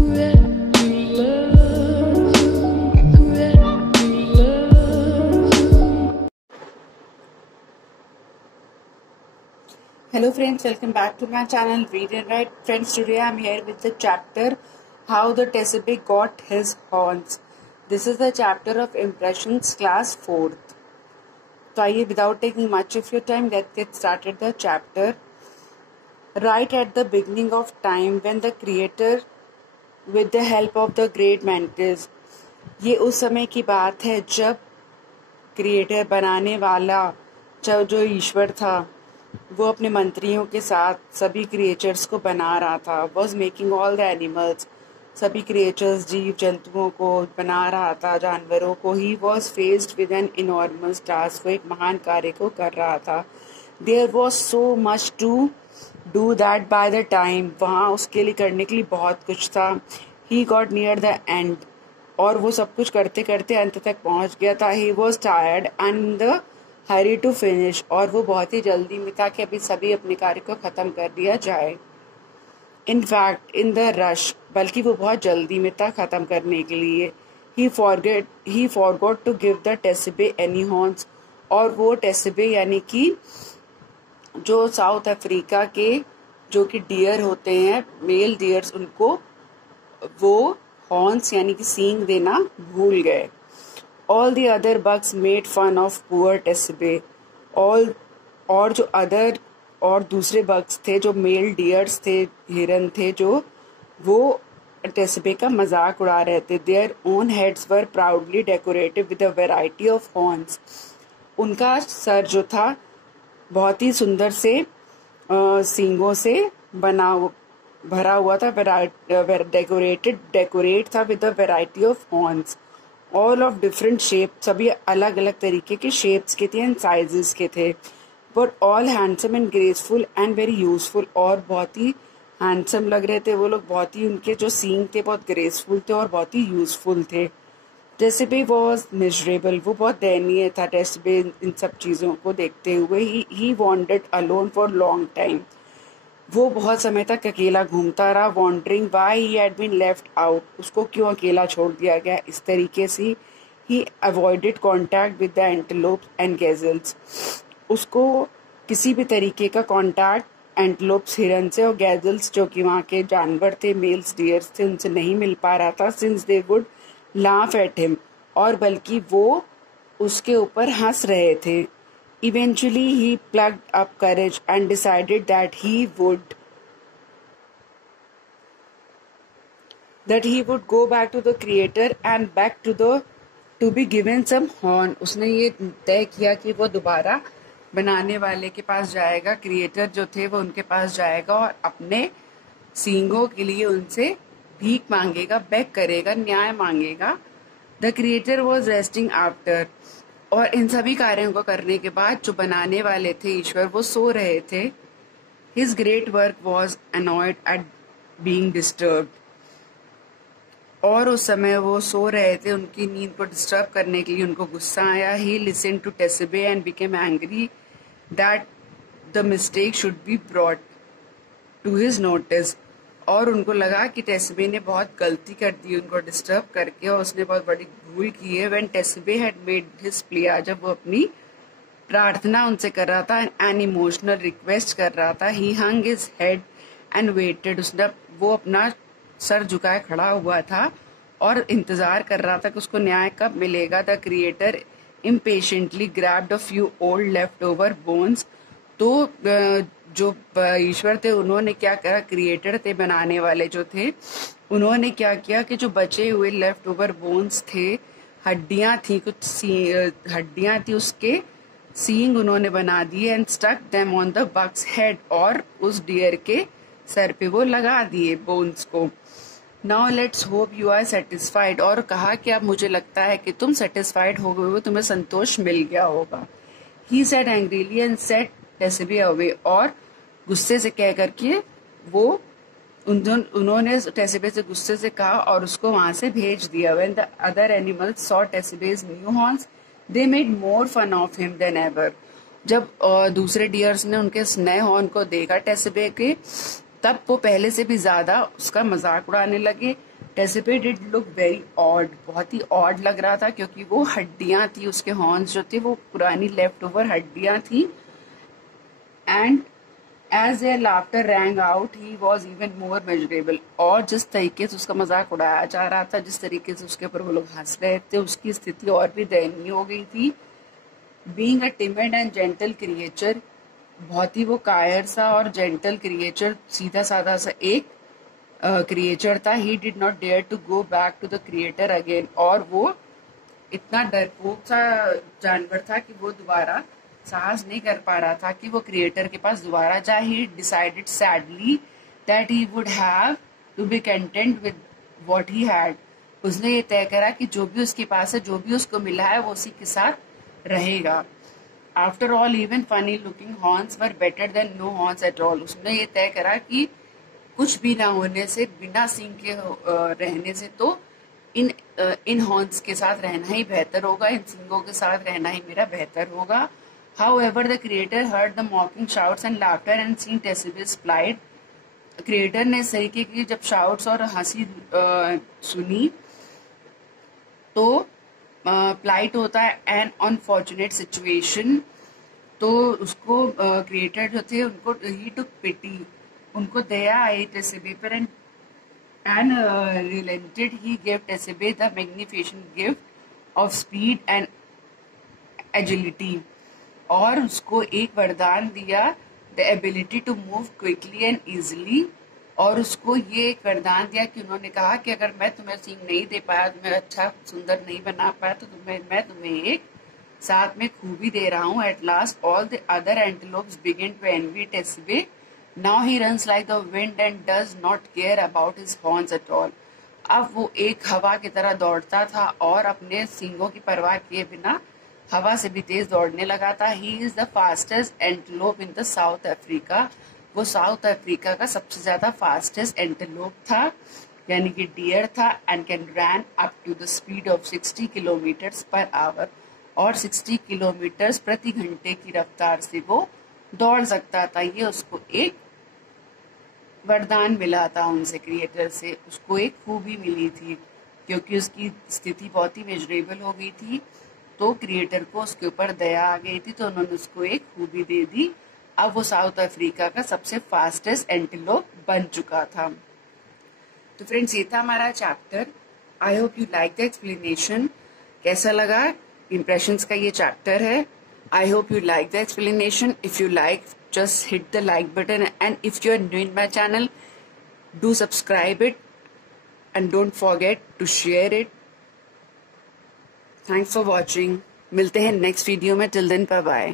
Hello friends, welcome back to my channel Read and Write. Friends, today I am here with the chapter How the Tesseract Got His Horns. This is the chapter of Impressions, class 4th. So without taking much of your time, let's get started the chapter. Right at the beginning of time, when the creator, with the help of the great mantis, ये उस समय की बात है जब creator बनाने वाला जो ईश्वर था वो अपने मंत्रियों के साथ सभी क्रिएचर्स को बना रहा था. Was making all the animals, सभी क्रिएचर्स जीव जंतुओं को बना रहा था, जानवरों को. He was faced with an enormous task, वो एक महान कार्य को कर रहा था. There was so much to do that by the time, वहाँ उसके लिए करने के लिए बहुत कुछ था. He got near the end, और वो सब कुछ करते करते अंत तक पहुंच गया था. He was tired and the hurry to finish, और वो बहुत ही जल्दी में था कि अभी सभी अपने कार्य को ख़त्म कर दिया जाए. In fact in the rush, बल्कि वो बहुत जल्दी में था ख़त्म करने के लिए. He forgot to give the Tsessebe any horns, और वो टेसिबे यानी कि जो साउथ अफ्रीका के जो कि डियर होते हैं, मेल डियर्स, उनको वो हॉर्न्स यानी कि सींग देना भूल गए. All the other bugs made fun of poor Tesseract. और जो अदर और दूसरे बग्स थे, जो मेल डियर्स थे, हिरन थे, जो वो टेसेबे का मजाक उड़ा रहे थे. Their own heads were proudly decorated with a variety of horns. उनका सर जो था बहुत ही सुंदर से सींगों से भरा हुआ था. डेकोरेट था with a variety of horns. All of different shape, सभी अलग अलग तरीके के शेप्स के थे एंड साइजेस के थे. But all handsome and graceful and very useful, और बहुत ही हैंडसम लग रहे थे वो लोग. बहुत ही उनके जो सींग थे बहुत ग्रेसफुल थे और बहुत ही यूजफुल थे. टेसेबे वॉज मिजरेबल, वो बहुत दयनीय था. टेसेबे इन सब चीज़ों को देखते हुए he wandered alone for long time, वो बहुत समय तक अकेला घूमता रहा. Wandering why he had been left out, उसको क्यों अकेला छोड़ दिया गया. इस तरीके से he avoided contact with the antelopes and gazelles, उसको किसी भी तरीके का कॉन्टैक्ट एंटेलोप्स हिरन से और गैजल्स जो कि वहाँ के जानवर थे, मेल्स डियर्स थे, उनसे नहीं मिल पा रहा था. Since they would laugh at him, और बल्कि वो उसके ऊपर हंस रहे थे. Eventually, he plucked up courage and decided that he would go back to the creator and back to be given some horn. उसने ये तय किया कि वो दोबारा बनाने वाले के पास जाएगा, क्रिएटर जो थे वो उनके पास जाएगा और अपने सींगों के लिए उनसे भीख मांगेगा, बेग करेगा, न्याय मांगेगा. The creator was resting after, और इन सभी कार्यों को करने के बाद जो बनाने वाले थे ईश्वर, वो सो रहे थे. His great work was annoyed at being disturbed, और उस समय वो सो रहे थे, उनकी नींद को डिस्टर्ब करने के लिए उनको गुस्सा आया. He listened to Tesseract and became angry that the mistake should be brought to his notice, और उनको लगा कि टेसेबे ने बहुत गलती कर दी उनको डिस्टर्ब करके, और उसने बहुत बड़ी भूल की है. When Tsessebe had made his play, जब वो अपनी प्रार्थना उनसे कर रहा था, एन इमोशनल रिक्वेस्ट कर रहा था. ही हंग हिज हेड एंड वेटेड, उसने वो अपना सर झुकाए खड़ा हुआ था और इंतजार कर रहा था कि उसको न्याय कब मिलेगा. The creator impatiently grabbed a few old left over bones, तो जो ईश्वर थे उन्होंने क्या करा, क्रिएटर थे बनाने वाले जो थे, उन्होंने क्या किया कि जो बचे हुए लेफ्ट ओवर बोन्स थे, हड्डियां थी, कुछ हड्डियां थी, उसके सींग उन्होंने बना दिए. And stuck them on the buck's head, और उस डियर के सर पे वो लगा दिए बोन्स को. Now let's hope you are satisfied, और कहा कि अब मुझे लगता है कि तुम सेटिस्फाइड हो गए हो, तुम्हें संतोष मिल गया होगा. He said angrily and set Tsessebe away, और गुस्से से कह करके वो उन्होंने टेसेबे से गुस्से से कहा और उसको वहां से भेज दिया. When the other animals saw Tessebe's new horns, they made more fun of him than ever. जब दूसरे डियर्स ने उनके नए हॉर्न को देखा टेसेबे के, तब वो पहले से भी ज्यादा उसका मजाक उड़ाने लगे. टेसिबे डिड लुक वेरी ऑड, बहुत ही ऑड लग रहा था, क्योंकि वो हड्डियां थी, उसके हॉर्न्स जो थे वो पुरानी लेफ्ट ओवर हड्डियां थी। And as their laughter rang out he was even more miserable, और जिस तरीके से उसका मजाक उड़ाया जा रहा था, जिस तरीके से उसके ऊपर वो लोग हंस रहे थे, उसकी स्थिति और भी दयनीय हो गई थी। Being a timid and gentle creature, बहुत ही वो कायर सा और जेंटल क्रिएचर, सीधा साधा सा एक क्रिएचर था। He did not dare to go back to the creator again, और वो इतना डरपोक सा जानवर था कि वो दोबारा साहस नहीं कर पा रहा था कि वो क्रिएटर के पास दोबारा जाए। He decided sadly that he would have to be content with what he had. उसने ये तय करा कि जो भी उसके पास है, जो भी उसको मिला है, वो उसी के साथ रहेगा। After all even funny looking horns were better than no horns at all. उसने ये तय करा कि कुछ भी ना होने से, बिना सींग के रहने से, तो इन हॉर्न्स के साथ रहना ही बेहतर होगा, इन सींगों के साथ रहना ही मेरा बेहतर होगा। However, the creator heard the mocking shouts and laughter and seen Tesib's plight. Creator ने इस तरीके की जब शाउट्स और हंसी सुनी, तो प्लाइट होता है एन अनफॉर्चुनेट सिचुएशन, तो उसको क्रिएटर जो थे उनको ही टुक पिटी, उनको दया आई टेसिबे पर, and relented he give Tsessebe the magnificent gift of speed and agility, और उसको एक वरदान दिया, the ability to move quickly and easily, और उसको ये एक वरदान दिया कि उन्होंने कहा कि अगर मैं तुम्हें सींग नहीं दे पाया, तुम्हें अच्छा सुंदर नहीं बना पाया, तो मैं तुम्हें एक साथ में खूबी दे रहा हूँ। At last all the other antelopes begin to envy Tsessebe, now he runs like the wind and does not care about his horns at all. अब वो एक हवा की तरह दौड़ता था और अपने सींगों की परवाह किए बिना हवा से भी तेज दौड़ने लगा था। He is the fastest antelope in the south Africa, वो साउथ अफ्रीका का सबसे ज्यादा फास्टेस्ट एंटेलोप था, यानी कि डियर था, and can run up to the speed of 60 kilometer per hour, और 60 किलोमीटर प्रति घंटे की रफ्तार से वो दौड़ सकता था। ये उसको एक वरदान मिला था उनसे, क्रिएटर से, उसको एक खूबी मिली थी, क्योंकि उसकी स्थिति बहुत ही मेजरेबल हो गई थी, तो क्रिएटर को उसके ऊपर दया आ गई थी, तो उन्होंने उसको एक खूबी दे दी। अब वो साउथ अफ्रीका का सबसे फास्टेस्ट एंटीलोप बन चुका था। तो फ्रेंड्स, ये था हमारा chapter. I hope you like the explanation. कैसा लगा? इम्प्रेशंस का ये चैप्टर है। I hope you like the explanation. If you like, just hit the like button, and if you are new in my channel, do subscribe it and don't forget to share it. Thanks for watching. मिलते हैं next video में। Till then, bye bye.